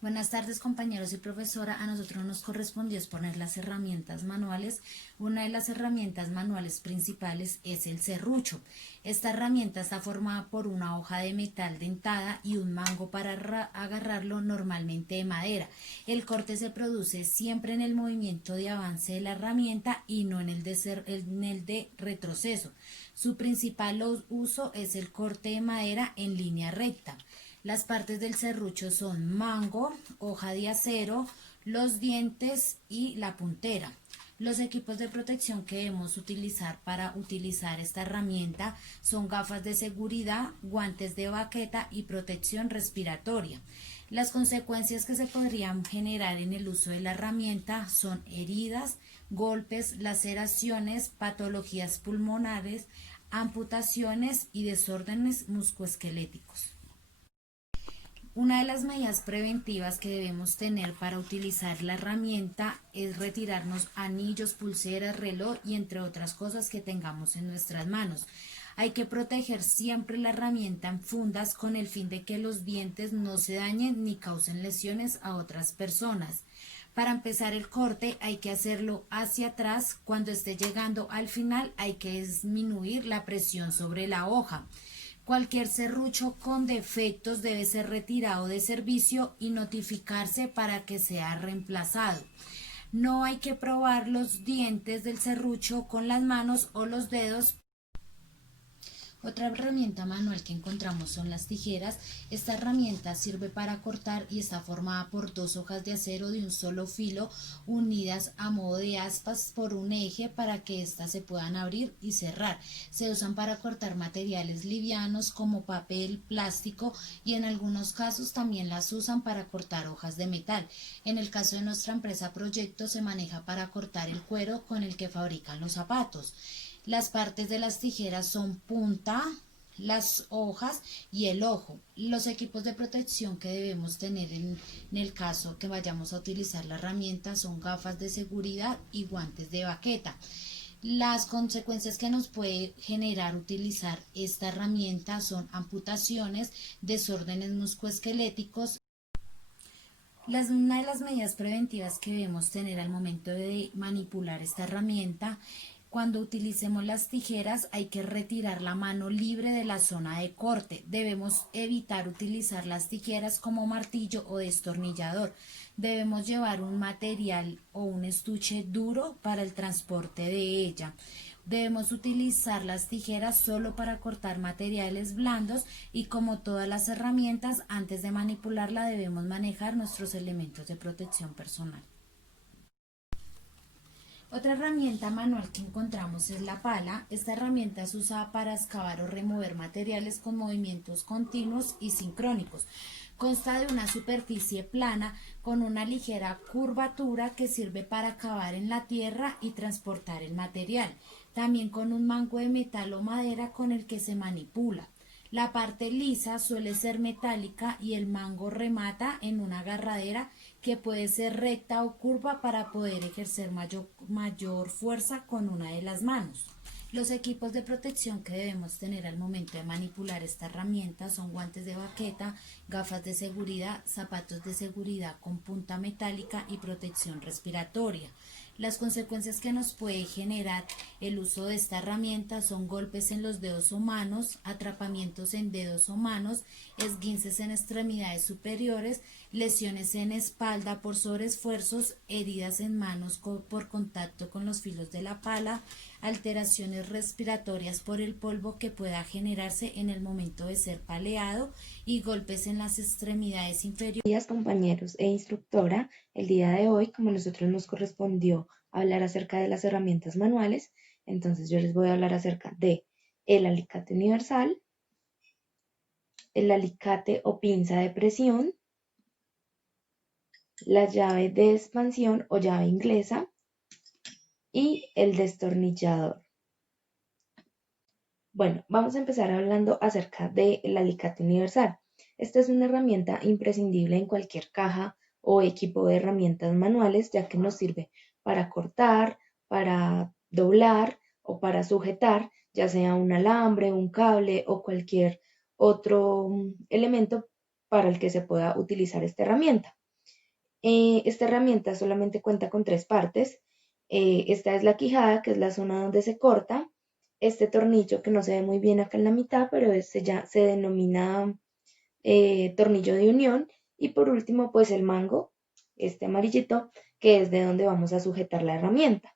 Buenas tardes, compañeros y profesora. A nosotros nos correspondió exponer las herramientas manuales. Una de las herramientas manuales principales es el serrucho. Esta herramienta está formada por una hoja de metal dentada y un mango para agarrarlo, normalmente de madera. El corte se produce siempre en el movimiento de avance de la herramienta y no en el de retroceso. Su principal uso es el corte de madera en línea recta. Las partes del serrucho son mango, hoja de acero, los dientes y la puntera. Los equipos de protección que debemos utilizar para utilizar esta herramienta son gafas de seguridad, guantes de baqueta y protección respiratoria. Las consecuencias que se podrían generar en el uso de la herramienta son heridas, golpes, laceraciones, patologías pulmonares, amputaciones y desórdenes musculoesqueléticos. Una de las medidas preventivas que debemos tener para utilizar la herramienta es retirarnos anillos, pulseras, reloj y entre otras cosas que tengamos en nuestras manos. Hay que proteger siempre la herramienta en fundas con el fin de que los dientes no se dañen ni causen lesiones a otras personas. Para empezar el corte hay que hacerlo hacia atrás. Cuando esté llegando al final hay que disminuir la presión sobre la hoja. Cualquier serrucho con defectos debe ser retirado de servicio y notificarse para que sea reemplazado. No hay que probar los dientes del serrucho con las manos o los dedos. Otra herramienta manual que encontramos son las tijeras. Esta herramienta sirve para cortar y está formada por dos hojas de acero de un solo filo unidas a modo de aspas por un eje para que éstas se puedan abrir y cerrar. Se usan para cortar materiales livianos como papel, plástico y en algunos casos también las usan para cortar hojas de metal. En el caso de nuestra empresa Proyecto se maneja para cortar el cuero con el que fabrican los zapatos. Las partes de las tijeras son punta, las hojas y el ojo. Los equipos de protección que debemos tener en el caso que vayamos a utilizar la herramienta son gafas de seguridad y guantes de baqueta. Las consecuencias que nos puede generar utilizar esta herramienta son amputaciones, desórdenes musculoesqueléticos. Una de las medidas preventivas que debemos tener al momento de manipular esta herramienta, cuando utilicemos las tijeras hay que retirar la mano libre de la zona de corte. Debemos evitar utilizar las tijeras como martillo o destornillador. Debemos llevar un material o un estuche duro para el transporte de ella. Debemos utilizar las tijeras solo para cortar materiales blandos y como todas las herramientas, antes de manipularla debemos manejar nuestros elementos de protección personal. Otra herramienta manual que encontramos es la pala. Esta herramienta es usada para excavar o remover materiales con movimientos continuos y sincrónicos. Consta de una superficie plana con una ligera curvatura que sirve para cavar en la tierra y transportar el material. También con un mango de metal o madera con el que se manipula. La parte lisa suele ser metálica y el mango remata en una agarradera que puede ser recta o curva para poder ejercer mayor fuerza con una de las manos. Los equipos de protección que debemos tener al momento de manipular esta herramienta son guantes de baqueta, gafas de seguridad, zapatos de seguridad con punta metálica y protección respiratoria. Las consecuencias que nos puede generar el uso de esta herramienta son golpes en los dedos o manos, atrapamientos en dedos o manos, esguinces en extremidades superiores, lesiones en espalda por sobreesfuerzos, heridas en manos por contacto con los filos de la pala, alteraciones respiratorias por el polvo que pueda generarse en el momento de ser paleado y golpes en las extremidades inferiores. Buenos días, compañeros e instructora. El día de hoy, como a nosotros nos correspondió hablar acerca de las herramientas manuales, entonces yo les voy a hablar acerca de el alicate universal, el alicate o pinza de presión, la llave de expansión o llave inglesa y el destornillador. Bueno, vamos a empezar hablando acerca del alicate universal. Esta es una herramienta imprescindible en cualquier caja o equipo de herramientas manuales, ya que nos sirve para cortar, para doblar o para sujetar, ya sea un alambre, un cable o cualquier otro elemento para el que se pueda utilizar esta herramienta. Esta herramienta solamente cuenta con 3 partes. Esta es la quijada, que es la zona donde se corta. Este tornillo que no se ve muy bien acá en la mitad, pero este ya se denomina tornillo de unión. Y por último, pues el mango, este amarillito, que es de donde vamos a sujetar la herramienta.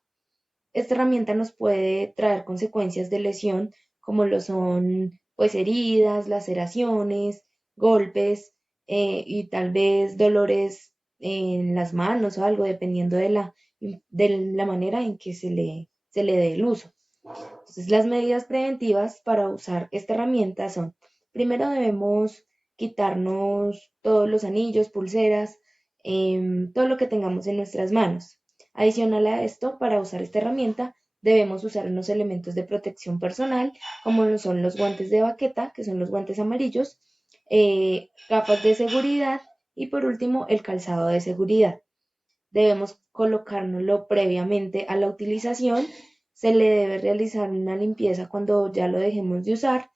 Esta herramienta nos puede traer consecuencias de lesión, como lo son pues heridas, laceraciones, golpes y tal vez dolores en las manos o algo, dependiendo de la manera en que se le dé el uso. Entonces, las medidas preventivas para usar esta herramienta son: primero debemos quitarnos todos los anillos, pulseras, todo lo que tengamos en nuestras manos. Adicional a esto, para usar esta herramienta, debemos usar unos elementos de protección personal, como lo son los guantes de baqueta, que son los guantes amarillos, gafas de seguridad y por último el calzado de seguridad. Debemos colocárnoslo previamente a la utilización. Se le debe realizar una limpieza cuando ya lo dejemos de usar.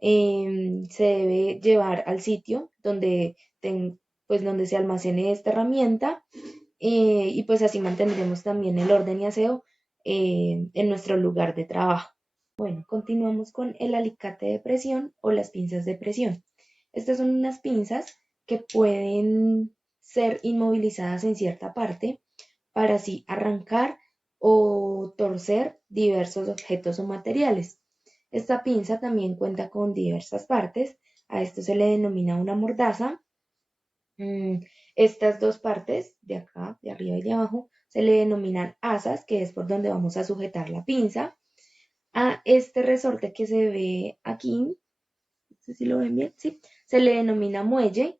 Se debe llevar al sitio pues donde se almacene esta herramienta, y pues así mantendremos también el orden y aseo en nuestro lugar de trabajo. Bueno, continuamos con el alicate de presión o las pinzas de presión. Estas son unas pinzas que pueden ser inmovilizadas en cierta parte para así arrancar o torcer diversos objetos o materiales. Esta pinza también cuenta con diversas partes. A esto se le denomina una mordaza. Mm, Estas 2 partes, de acá, de arriba y de abajo, se le denominan asas, que es por donde vamos a sujetar la pinza. A este resorte que se ve aquí, no sé si lo ven bien, sí, se le denomina muelle.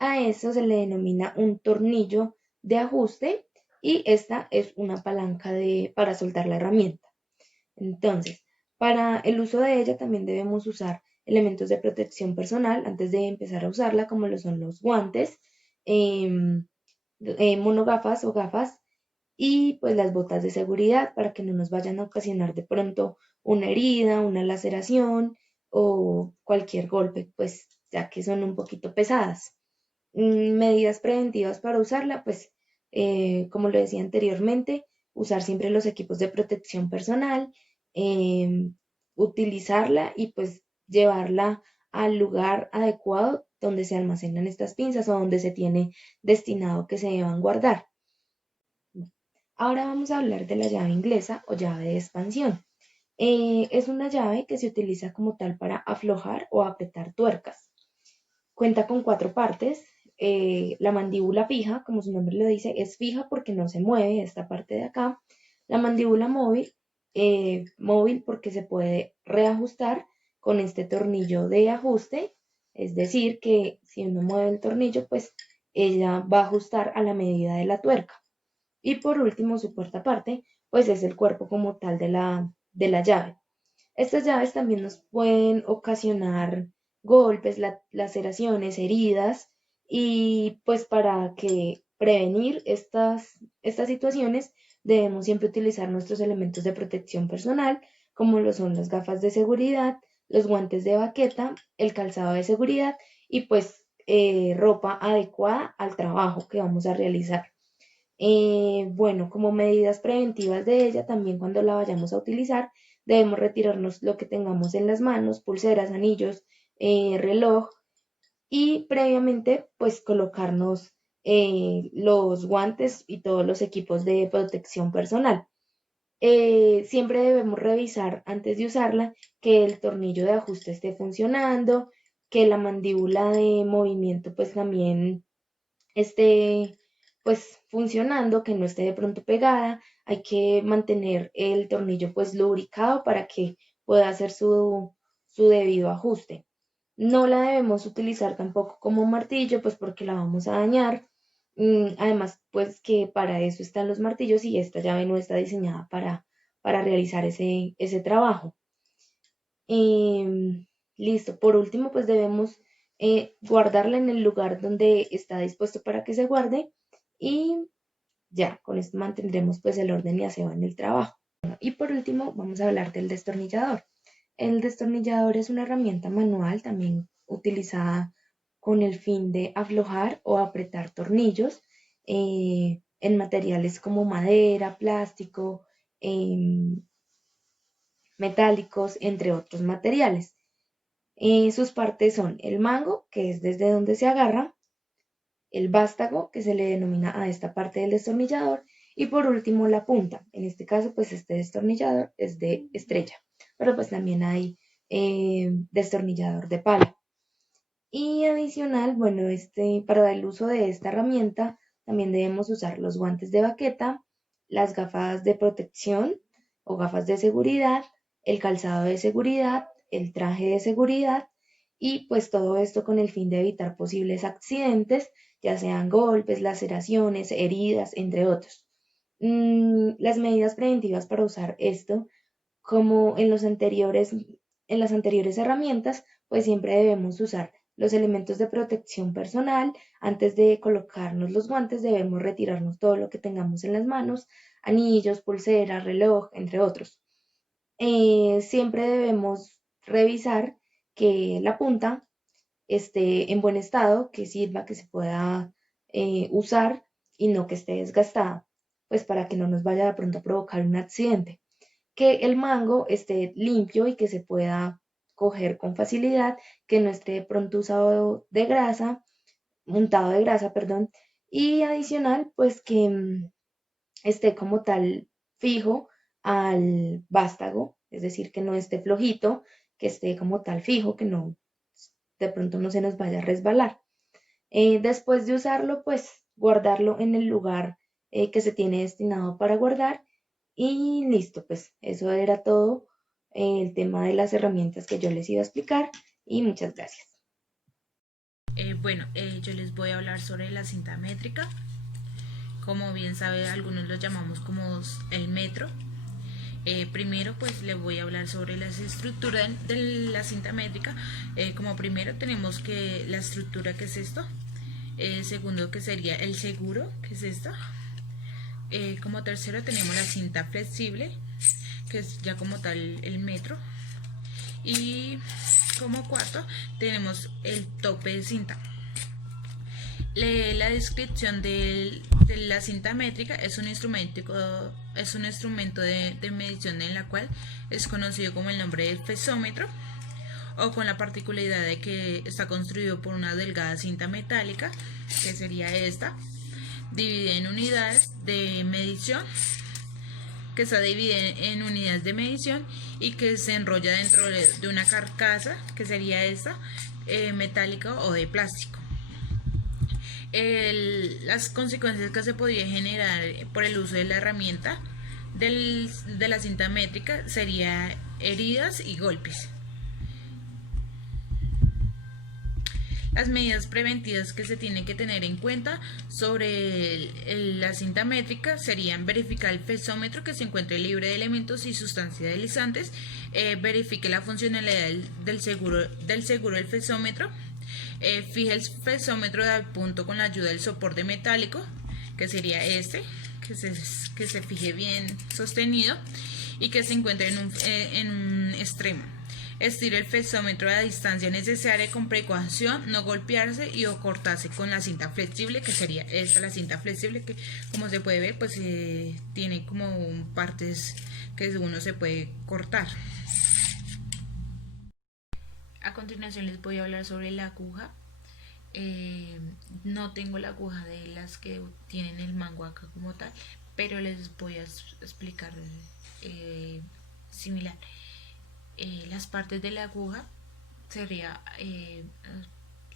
A eso se le denomina un tornillo de ajuste y esta es una palanca para soltar la herramienta. Entonces, para el uso de ella también debemos usar elementos de protección personal antes de empezar a usarla, como lo son los guantes, em, monogafas o gafas y pues las botas de seguridad para que no nos vayan a ocasionar de pronto una herida, una laceración o cualquier golpe, pues ya que son un poquito pesadas. Medidas preventivas para usarla, pues como lo decía anteriormente, usar siempre los equipos de protección personal, em, utilizarla y pues llevarla al lugar adecuado donde se almacenan estas pinzas o donde se tiene destinado que se deban guardar. Ahora vamos a hablar de la llave inglesa o llave de expansión. Es una llave que se utiliza como tal para aflojar o apretar tuercas. Cuenta con 4 partes. La mandíbula fija, como su nombre lo dice, es fija porque no se mueve esta parte de acá. La mandíbula móvil, móvil porque se puede reajustar con este tornillo de ajuste. Es decir, que si uno mueve el tornillo, pues ella va a ajustar a la medida de la tuerca. Y por último, su cuarta parte, pues es el cuerpo como tal de la llave. Estas llaves también nos pueden ocasionar golpes, laceraciones, heridas, y pues para que prevenir estas situaciones debemos siempre utilizar nuestros elementos de protección personal, como lo son las gafas de seguridad, los guantes de baqueta, el calzado de seguridad y pues ropa adecuada al trabajo que vamos a realizar. Bueno, como medidas preventivas de ella, también cuando la vayamos a utilizar, debemos retirarnos lo que tengamos en las manos, pulseras, anillos, reloj, y previamente pues colocarnos los guantes y todos los equipos de protección personal. Siempre debemos revisar antes de usarla que el tornillo de ajuste esté funcionando, que la mandíbula de movimiento pues también esté pues funcionando, que no esté de pronto pegada. Hay que mantener el tornillo pues lubricado para que pueda hacer su debido ajuste. No la debemos utilizar tampoco como martillo, pues porque la vamos a dañar. Además, pues que para eso están los martillos y esta llave no está diseñada para realizar ese trabajo. Listo. Por último, pues debemos guardarla en el lugar donde está dispuesto para que se guarde y ya, con esto mantendremos pues el orden y aseo en el trabajo. Y por último, vamos a hablar del destornillador. El destornillador es una herramienta manual también utilizada con el fin de aflojar o apretar tornillos. en materiales como madera, plástico, em, metálicos, entre otros materiales. Sus partes son el mango, que es desde donde se agarra, el vástago, que se le denomina a esta parte del destornillador, y por último la punta. En este caso, pues este destornillador es de estrella, pero pues también hay destornillador de pala. Y adicional, bueno, para el uso de esta herramienta también debemos usar los guantes de baqueta, las gafas de protección o gafas de seguridad, el calzado de seguridad, el traje de seguridad y pues todo esto con el fin de evitar posibles accidentes, ya sean golpes, laceraciones, heridas, entre otros. Las medidas preventivas para usar esto, como en las anteriores herramientas, pues siempre debemos usar los elementos de protección personal. Antes de colocarnos los guantes debemos retirarnos todo lo que tengamos en las manos, anillos, pulseras, reloj, entre otros. Siempre debemos revisar que la punta esté en buen estado, que sirva, que se pueda usar y no que esté desgastada, pues para que no nos vaya de pronto a provocar un accidente. Que el mango esté limpio y que se pueda coger con facilidad, que no esté de pronto usado de grasa, untado de grasa, perdón, y adicional, pues que esté como tal fijo al vástago, es decir, que no esté flojito, que esté como tal fijo, que no, de pronto no se nos vaya a resbalar. Después de usarlo, pues guardarlo en el lugar que se tiene destinado para guardar y listo, pues eso era todo el tema de las herramientas que yo les iba a explicar y muchas gracias. Yo les voy a hablar sobre la cinta métrica. Como bien sabe, algunos lo llamamos como el metro. Primero, pues les voy a hablar sobre las estructuras de la cinta métrica. Como primero tenemos que la estructura, que es esto. Segundo, que sería el seguro, que es esto. Como tercero tenemos la cinta flexible, que es ya como tal el metro. Y como cuarto tenemos el tope de cinta. La descripción de la cinta métrica es un instrumento de medición en la cual es conocido como el nombre del fesómetro, o con la particularidad de que está construido por una delgada cinta metálica, que sería esta, dividida en unidades de medición, que está dividida en unidades de medición y que se enrolla dentro de una carcasa, que sería esta, metálica o de plástico. Las consecuencias que se podría generar por el uso de la herramienta de la cinta métrica sería heridas y golpes. Las medidas preventivas que se tienen que tener en cuenta sobre la cinta métrica serían verificar el fesómetro, que se encuentre libre de elementos y sustancias deslizantes, verifique la funcionalidad del seguro del fesómetro, fije el fesómetro de punto con la ayuda del soporte metálico, que sería que se fije bien sostenido y que se encuentre en un extremo. Estire el fesómetro a la distancia necesaria con precaución, no golpearse y o cortarse con la cinta flexible, que sería esta, la cinta flexible, que como se puede ver, pues tiene como partes que uno se puede cortar. A continuación les voy a hablar sobre la aguja. No tengo la aguja de las que tienen el mango acá como tal, pero les voy a explicar similar. Las partes de la aguja sería,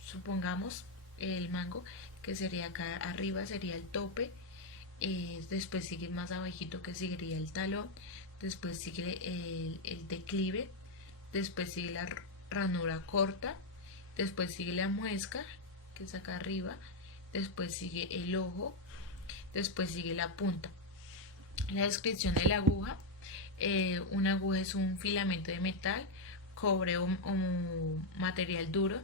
supongamos, el mango, que sería acá arriba, sería el tope, después sigue más abajito, que sería el talón, después sigue el declive, después sigue la ranura corta, después sigue la muesca, que es acá arriba, después sigue el ojo, después sigue la punta. La descripción de la aguja: una aguja es un filamento de metal, cobre o material duro.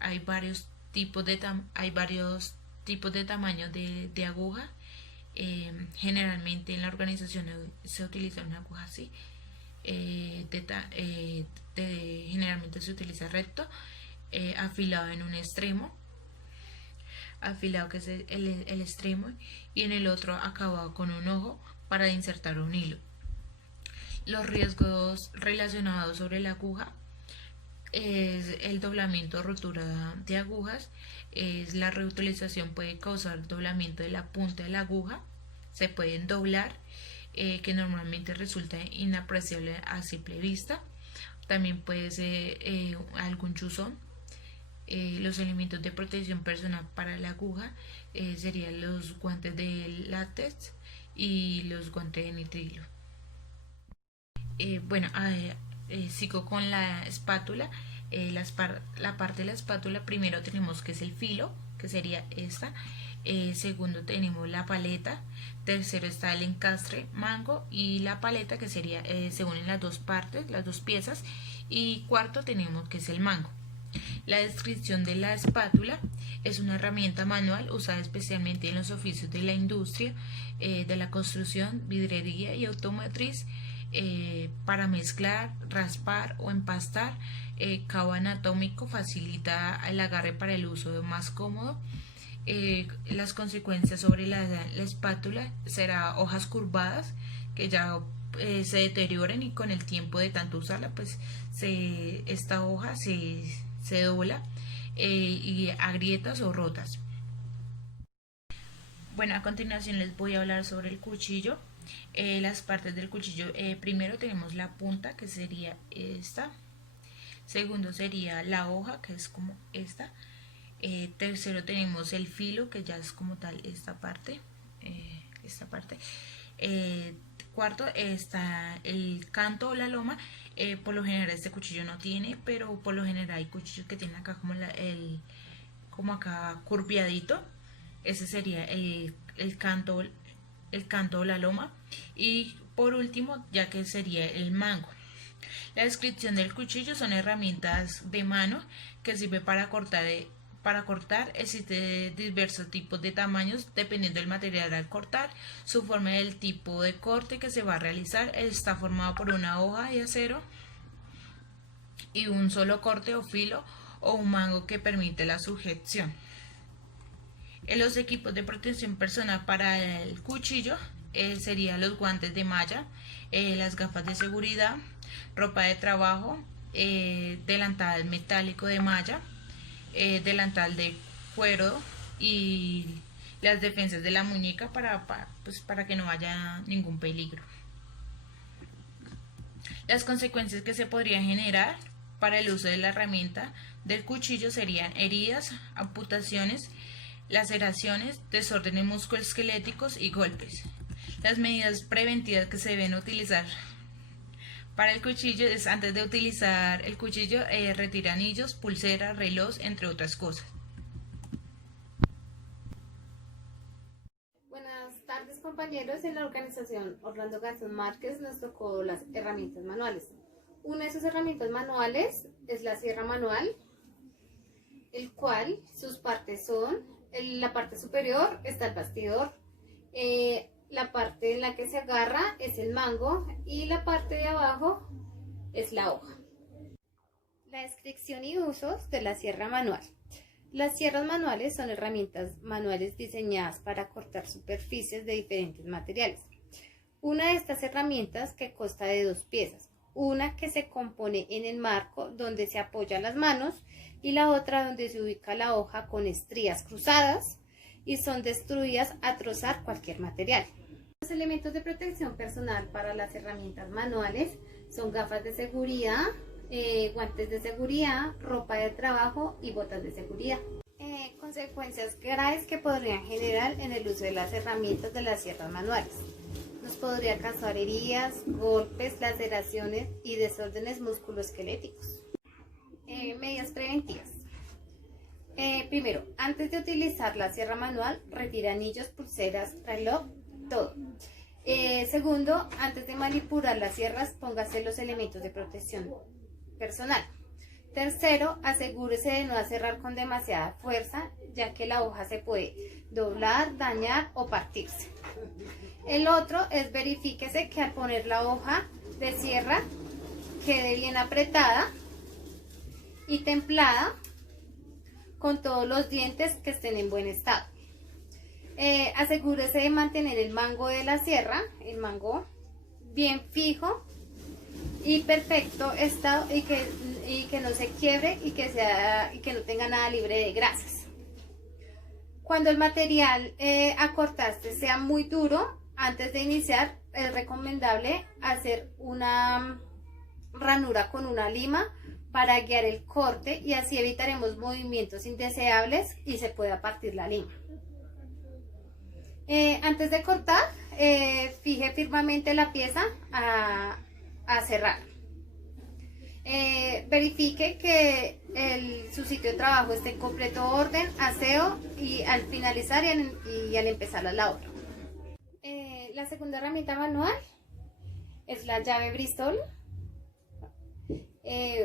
Hay varios tipos de tamaños de aguja. Generalmente en la organización se utiliza una aguja así. Generalmente se utiliza recto, afilado en un extremo. afilado que es el extremo, y en el otro acabado con un ojo para insertar un hilo. Los riesgos relacionados sobre la aguja es el doblamiento o rotura de agujas, es la reutilización puede causar doblamiento de la punta de la aguja, se pueden doblar, que normalmente resulta inapreciable a simple vista. También puede ser algún chuzón. Los elementos de protección personal para la aguja serían los guantes de látex y los guantes de nitrilo. Sigo con la espátula. La parte de la espátula, primero tenemos que es el filo, que sería esta. Segundo tenemos la paleta. Tercero está el encastre, mango, y la paleta, que sería se unen las dos partes, las dos piezas. Y cuarto tenemos que es el mango. La descripción de la espátula: es una herramienta manual usada especialmente en los oficios de la industria, de la construcción, vidrería y automotriz, para mezclar, raspar o empastar. Cabo anatómico, facilita el agarre para el uso más cómodo. Las consecuencias sobre la espátula será hojas curvadas que ya se deterioran, y con el tiempo de tanto usarla pues esta hoja se dobla y agrietas o rotas. Bueno, a continuación les voy a hablar sobre el cuchillo. Las partes del cuchillo: primero tenemos la punta, que sería esta. Segundo sería la hoja, que es como esta. Tercero tenemos el filo, que ya es como tal esta parte. Cuarto está el canto o la loma. Por lo general este cuchillo no tiene, pero por lo general hay cuchillos que tienen acá como acá curviadito. Ese sería el canto o la loma. Y por último, ya que sería el mango. La descripción del cuchillo: son herramientas de mano que sirve para cortar. Existen diversos tipos de tamaños dependiendo del material al cortar. Su forma y el tipo de corte que se va a realizar está formado por una hoja de acero y un solo corte o filo, o un mango que permite la sujeción. En los equipos de protección personal para el cuchillo serían los guantes de malla, las gafas de seguridad, ropa de trabajo, delantal metálico de malla, delantal de cuero, y las defensas de la muñeca para que no haya ningún peligro. Las consecuencias que se podrían generar para el uso de la herramienta del cuchillo serían heridas, amputaciones, laceraciones, desórdenes musculoesqueléticos y golpes. Las medidas preventivas que se deben utilizar para el cuchillo es: antes de utilizar el cuchillo, retira anillos, pulseras, reloj, entre otras cosas. Buenas tardes, compañeros. En la organización Orlando Garzón Márquez nos tocó las herramientas manuales. Una de sus herramientas manuales es la sierra manual, el cual sus partes son: en la parte superior está el bastidor, la parte en la que se agarra es el mango, y la parte de abajo es la hoja. La descripción y usos de la sierra manual. Las sierras manuales son herramientas manuales diseñadas para cortar superficies de diferentes materiales. Una de estas herramientas que consta de dos piezas: una que se compone en el marco donde se apoyan las manos, y la otra donde se ubica la hoja con estrías cruzadas, y son destruidas a trozar cualquier material. Los elementos de protección personal para las herramientas manuales son gafas de seguridad, guantes de seguridad, ropa de trabajo y botas de seguridad. Consecuencias graves que podrían generar en el uso de las herramientas de las sierras manuales: nos podría causar heridas, golpes, laceraciones y desórdenes musculoesqueléticos. Medidas preventivas. Primero, antes de utilizar la sierra manual, retira anillos, pulseras, reloj, todo. Segundo, antes de manipular las sierras, póngase los elementos de protección personal. Tercero, asegúrese de no cerrar con demasiada fuerza, ya que la hoja se puede doblar, dañar o partirse. El otro es: verifíquese que al poner la hoja de sierra quede bien apretada y templada, con todos los dientes que estén en buen estado. Asegúrese de mantener el mango de la sierra, el mango bien fijo y perfecto estado, y que no se quiebre y que no tenga nada libre de grasas. Cuando el material a cortaste sea muy duro, antes de iniciar es recomendable hacer una ranura con una lima para guiar el corte, y así evitaremos movimientos indeseables y se pueda partir la lima. Antes de cortar, fije firmemente la pieza a cerrar. Verifique que su sitio de trabajo esté en completo orden, aseo, y al finalizar y al empezar la labor. La segunda herramienta manual es la llave Bristol.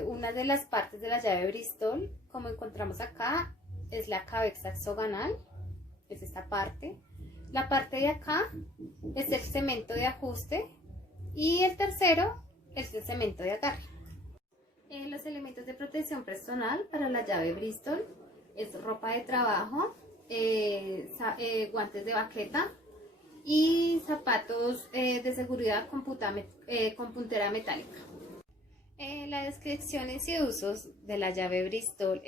Una de las partes de la llave Bristol, como encontramos acá, es la cabeza hexagonal, es esta parte. La parte de acá es el cemento de ajuste y el tercero es el cemento de agarre. Los elementos de protección personal para la llave Bristol es ropa de trabajo, guantes de baqueta y zapatos de seguridad con puntera metálica. Las descripciones y usos de la llave Bristol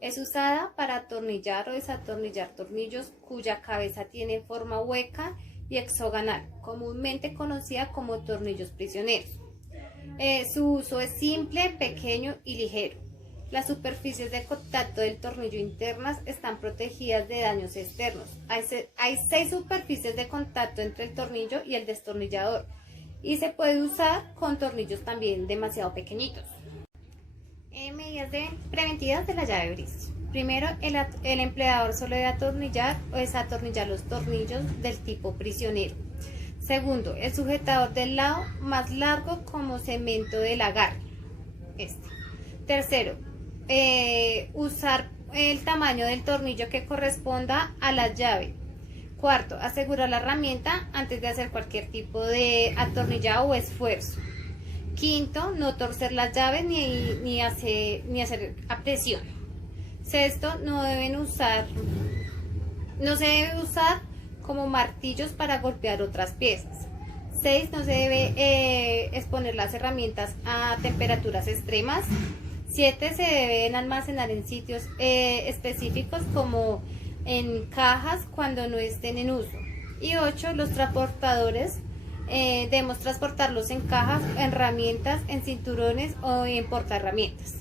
es usada para atornillar o desatornillar tornillos cuya cabeza tiene forma hueca y hexagonal, comúnmente conocida como tornillos prisioneros. Su uso es simple, pequeño y ligero. Las superficies de contacto del tornillo internas están protegidas de daños externos. Hay 6 superficies de contacto entre el tornillo y el destornillador, y se puede usar con tornillos también demasiado pequeñitos. Medidas preventivas de la llave Bristol. Primero, el empleador solo debe atornillar o desatornillar los tornillos del tipo prisionero. Segundo, el sujetador del lado más largo como cemento del agarre. Tercero, usar el tamaño del tornillo que corresponda a la llave. Cuarto, asegurar la herramienta antes de hacer cualquier tipo de atornillado o esfuerzo. Quinto, no torcer las llaves ni hacer a presión. Sexto, no se debe usar como martillos para golpear otras piezas. 6. No se debe exponer las herramientas a temperaturas extremas. 7. Se deben almacenar en sitios específicos como en cajas cuando no estén en uso. Y 8. Los transportadores debemos transportarlos en cajas, en herramientas, en cinturones o en portaherramientas.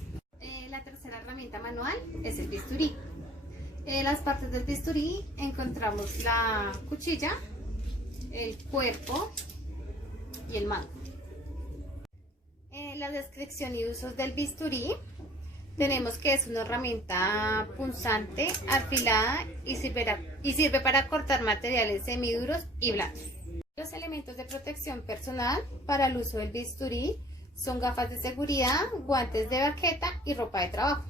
La tercera herramienta manual es el bisturí. Las partes del bisturí encontramos la cuchilla, el cuerpo y el mango. La descripción y usos del bisturí tenemos que es una herramienta punzante, afilada y sirve para cortar materiales semiduros y blandos. Los elementos de protección personal para el uso del bisturí son gafas de seguridad, guantes de baqueta y ropa de trabajo.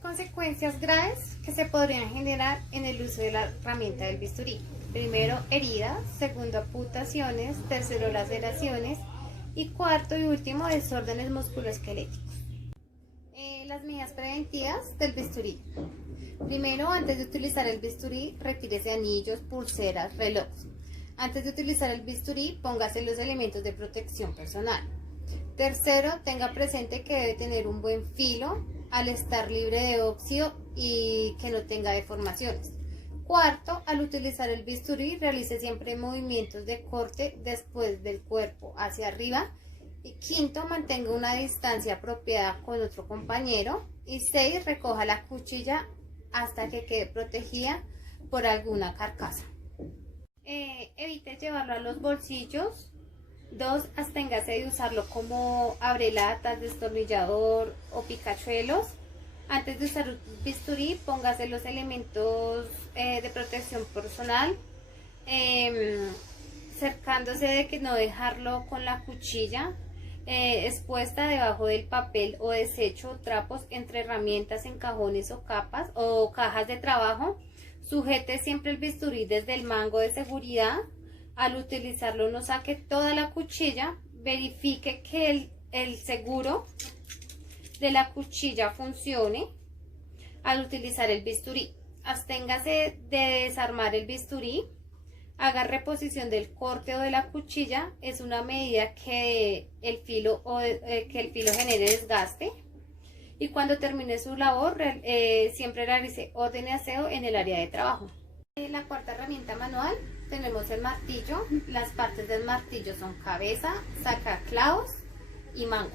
Consecuencias graves que se podrían generar en el uso de la herramienta del bisturí. Primero, heridas. Segundo, amputaciones. Tercero, laceraciones. Y cuarto y último, desórdenes musculoesqueléticos. Las medidas preventivas del bisturí. Primero, antes de utilizar el bisturí, retírese anillos, pulseras, relojes. Antes de utilizar el bisturí, póngase los elementos de protección personal. Tercero, tenga presente que debe tener un buen filo al estar libre de óxido y que no tenga deformaciones. Cuarto, al utilizar el bisturí, realice siempre movimientos de corte después del cuerpo hacia arriba. Y quinto, mantenga una distancia apropiada con otro compañero. Y 6, recoja la cuchilla hasta que quede protegida por alguna carcasa. Evite llevarlo a los bolsillos. 2, absténgase de usarlo como abrelatas, destornillador o picachuelos. Antes de usar un bisturí, póngase los elementos de protección personal, cercándose de que no dejarlo con la cuchilla expuesta debajo del papel o desecho, trapos entre herramientas en cajones o capas o cajas de trabajo. Sujete siempre el bisturí desde el mango de seguridad. Al utilizarlo no saque toda la cuchilla. Verifique que el seguro de la cuchilla funcione. Al utilizar el bisturí, absténgase de desarmar el bisturí, haga reposición del corte o de la cuchilla, es una medida que el filo genere desgaste. Y cuando termine su labor, siempre realice orden y aseo en el área de trabajo. La cuarta herramienta manual tenemos el martillo. Las partes del martillo son cabeza, sacaclavos y mango.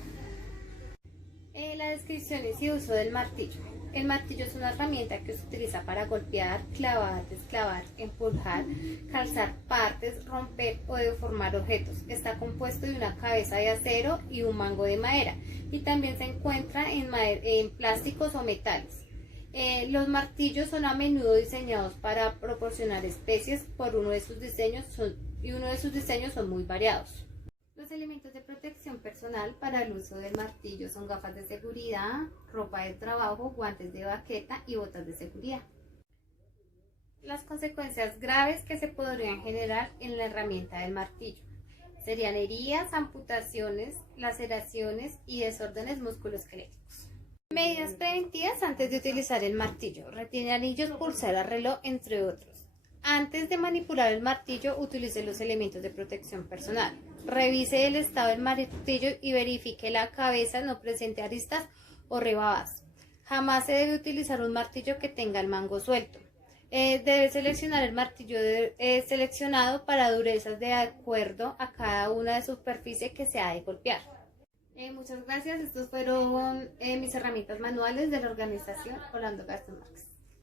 La descripción y uso del martillo. El martillo es una herramienta que se utiliza para golpear, clavar, desclavar, empujar, calzar partes, romper o deformar objetos. Está compuesto de una cabeza de acero y un mango de madera, y también se encuentra en plásticos o metales. Los martillos son a menudo diseñados para proporcionar especies uno de sus diseños son muy variados. Los elementos de protección personal para el uso del martillo son gafas de seguridad, ropa de trabajo, guantes de baqueta y botas de seguridad. Las consecuencias graves que se podrían generar en la herramienta del martillo serían heridas, amputaciones, laceraciones y desórdenes musculoesqueléticos. Medidas preventivas antes de utilizar el martillo: retiene anillos, pulsera, reloj, entre otros. Antes de manipular el martillo, utilice los elementos de protección personal. Revise el estado del martillo y verifique la cabeza no presente aristas o rebadas. Jamás se debe utilizar un martillo que tenga el mango suelto. Debe seleccionar el martillo seleccionado para durezas de acuerdo a cada una de superficies que se ha de golpear. Muchas gracias. Estos fueron mis herramientas manuales de la organización Orlando Gaston Marques.